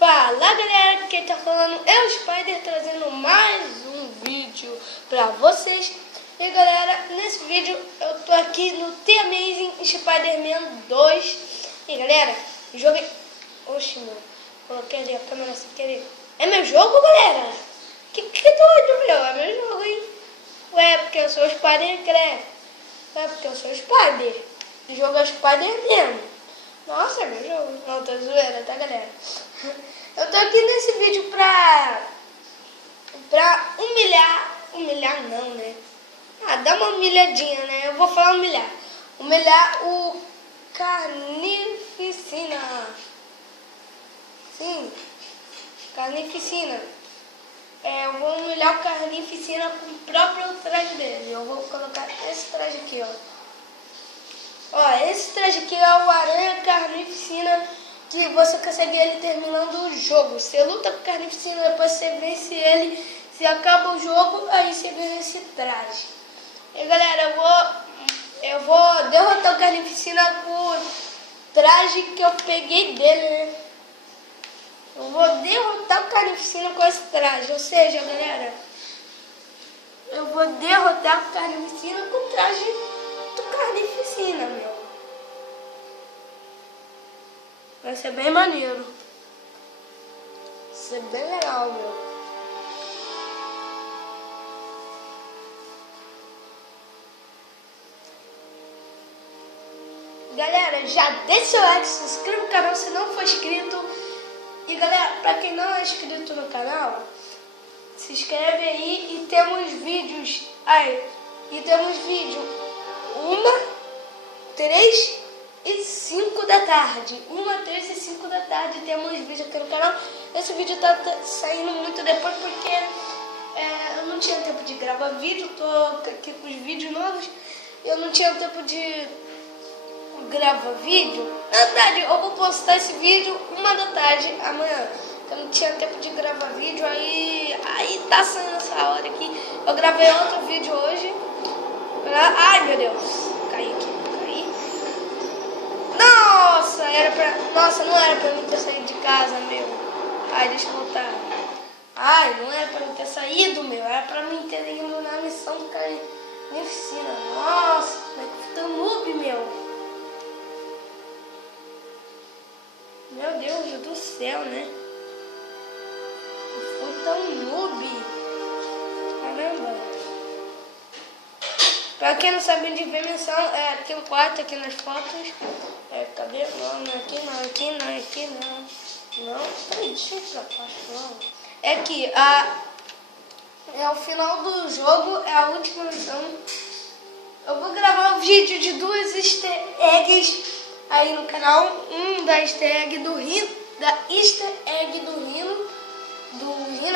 Fala galera, quem tá falando é o Spider, trazendo mais um vídeo pra vocês. E galera, nesse vídeo eu tô aqui no The Amazing Spider-Man 2. E galera, joguei... Oxi, meu, coloquei ali a câmera sem querer. É meu jogo, galera? Que doido, meu, é meu jogo, hein? Ué, porque eu sou o Spider-Craft. É porque eu sou o Spider. O jogo é o Spider mesmo. Nossa, é meu jogo. Não, tô zoeira, tá galera? Eu tô aqui nesse vídeo pra humilhar não, né? Ah, dá uma humilhadinha, né? Eu vou falar humilhar o Carnificina. Sim, Carnificina. Eu vou humilhar o Carnificina com o próprio traje dele. Eu vou colocar esse traje aqui, ó. Ó, esse traje aqui é o Aranha Carnificina, que você consegue ele terminando o jogo. Você luta com o Carnificina, depois você vence ele, se acaba o jogo, aí você ganha esse traje. E galera, eu vou derrotar o Carnificina com o traje que eu peguei dele, né? Eu vou derrotar o Carnificina com esse traje, ou seja, galera, eu vou derrotar o Carnificina com o traje do Carnificina, meu. Vai ser bem maneiro. Vai ser bem legal, meu. Galera, já deixa seu like, se inscreva no canal se não for inscrito. E galera, pra quem não é inscrito no canal, se inscreve aí e temos vídeos. E temos vídeo 1, 3 e 5 da tarde. 1, 3 e 5 da tarde temos vídeo aqui no canal. Esse vídeo tá saindo muito depois porque eu não tinha tempo de gravar vídeo. Tô aqui com os vídeos novos. Eu não tinha tempo de gravar vídeo. Na verdade, eu vou postar esse vídeo 1 da tarde amanhã. Eu não tinha tempo de gravar vídeo, aí tá saindo essa hora aqui. Eu gravei outro vídeo hoje. Ai meu Deus, caí aqui. Nossa, não era pra mim ter saído de casa, meu. Ai, deixa eu voltar. Ai, não era pra mim ter saído, meu. Era pra mim ter ido na missão do Carnificina. Nossa, como é que eu fui tão noob, meu. Meu Deus do céu, né? Eu fui tão noob. Caramba. Pra quem não sabe onde vem menção, é aqui no quarto, aqui nas fotos. Cadê? Não, aqui não. Não, peraí, deixa eu ir pra baixo, não. É aqui, é o final do jogo, é a última missão. Eu vou gravar um vídeo de 2 easter eggs aí no canal. Um da easter egg do Rino,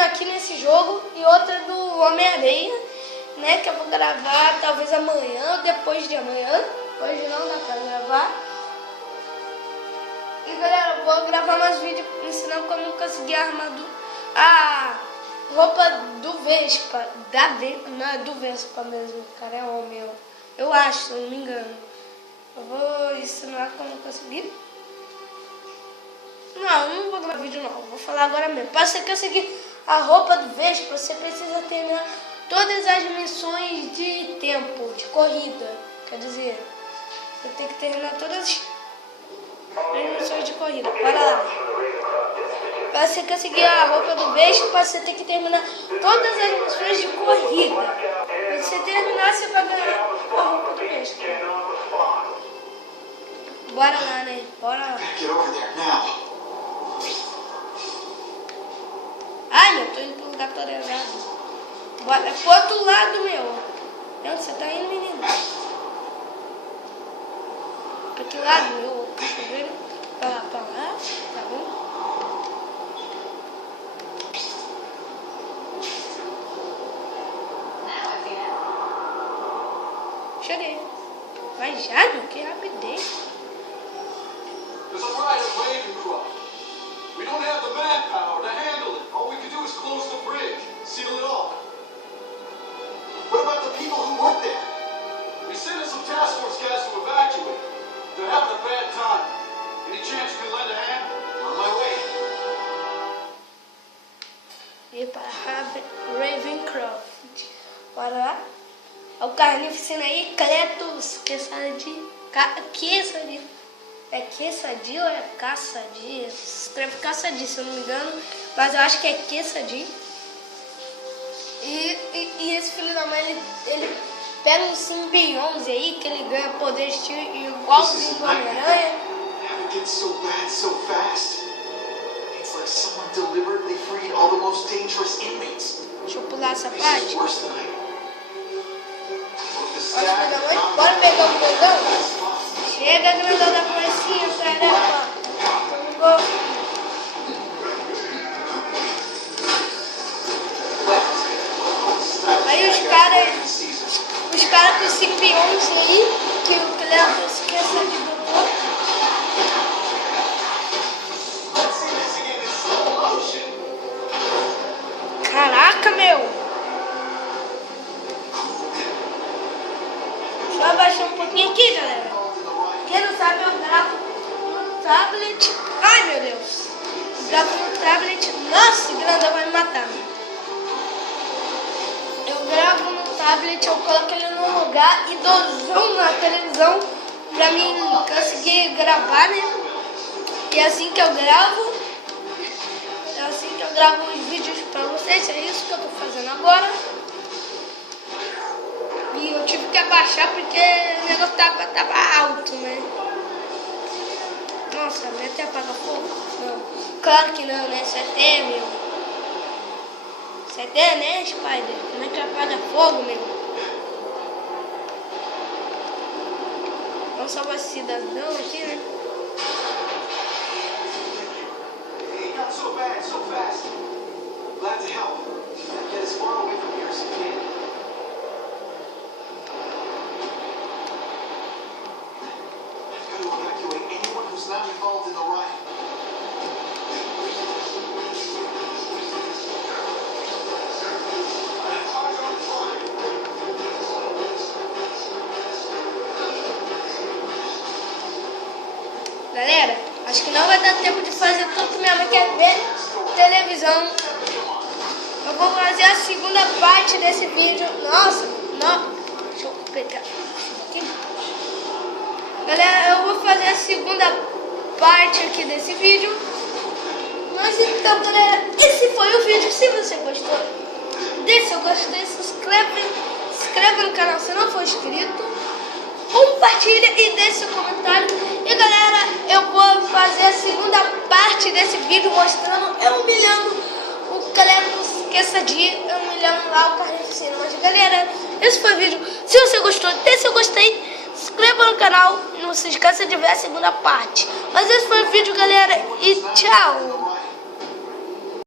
aqui nesse jogo, e outra do Homem-Aranha, né, que eu vou gravar talvez amanhã ou depois de amanhã. Hoje não dá pra gravar. E galera, eu vou gravar mais vídeos ensinando como conseguir a roupa do Vespa. Não é do Vespa mesmo, o cara é homem, eu acho, se eu não me engano. Eu vou ensinar como conseguir. Não vou gravar vídeo não, vou falar agora mesmo. Para você conseguir a roupa do Vespa, você precisa terminar todas as missões de tempo, de corrida. Quer dizer, você tem que terminar todas as missões de corrida. Bora lá. Para você conseguir a roupa do Vespa, você tem que terminar todas as missões de corrida. Se você terminar, você vai ganhar a roupa do Vespa. Bora lá, né? Bora lá. Ai, meu, tô indo pro lugar todo errado. Bora pro outro lado, meu. Onde você tá indo, menino? Pra que lado, meu? Tá vendo? Pra lá, tá bom? Cheguei. Mas já, meu, que rapidez. There's a rider waiting for us. We don't have the manpower to handle it. All we can do is close the bridge, seal it off. What about the people who work there? We sent in some task force guys to evacuate. They're having a bad time. Any chance you can lend a hand? On my way. ir para Ravencroft. Bora lá. É o Carnificina aí, Cletus, quesadinha. É quesadinha ou é caçadinha? Escreve caçadinha, se eu não me engano. Mas eu acho que é quesadinha. E esse filho da mãe, ele pega um simbionte aí, que ele ganha poder igualzinho do Homem-Aranha. Gets so bad so fast. It's like someone deliberately freed all the most dangerous inmates. Deixa eu pular essa This parte. is worse than I. Olha, filho da mãe, bora pegar o grandão? Chega, grandão da policinha, tarefa. Aí os caras com os simbiontes aí, que o Cletus esquece de burro. Caraca, meu! Deixa eu abaixar um pouquinho aqui, galera. Quem não sabe, eu gravo no tablet. Ai, meu Deus! Gravo no tablet. Nossa, o grandão vai me matar. Eu gravo no tablet, eu coloco ele no lugar e dou zoom na televisão pra mim conseguir gravar, né? E é assim que eu gravo. É assim que eu gravo os vídeos pra vocês. É isso que eu tô fazendo agora. E eu tive que abaixar porque o negócio tava alto, né? Nossa, vai até apagar fogo? Não. Claro que não, né? Isso é até, meu. Isso é até, né, Spider? Como é que apaga fogo, meu? Vamos salvar esse cidadão aqui, né? It got so bad so fast. Glad to help. Get as far away from here as you can. I've got to evacuate anyone who's not involved in the riot. Galera, acho que não vai dar tempo de fazer tudo que minha mãe quer ver televisão. Eu vou fazer a segunda parte desse vídeo. Nossa, não. Deixa eu pegar aqui. Galera, eu vou fazer a segunda parte aqui desse vídeo. Mas então, galera, esse foi o vídeo. Se você gostou, deixe seu gostei, se inscreva no canal se não for inscrito. Compartilha e deixe seu comentário. E galera, eu vou fazer a segunda parte desse vídeo mostrando eu humilhando o Cletus quesadinha, humilhando lá o Carnificina. Mas galera, esse foi o vídeo. Se você gostou, deixe seu gostei, se inscreva no canal. Não se esqueça de ver a segunda parte. Mas esse foi o vídeo, galera, e tchau.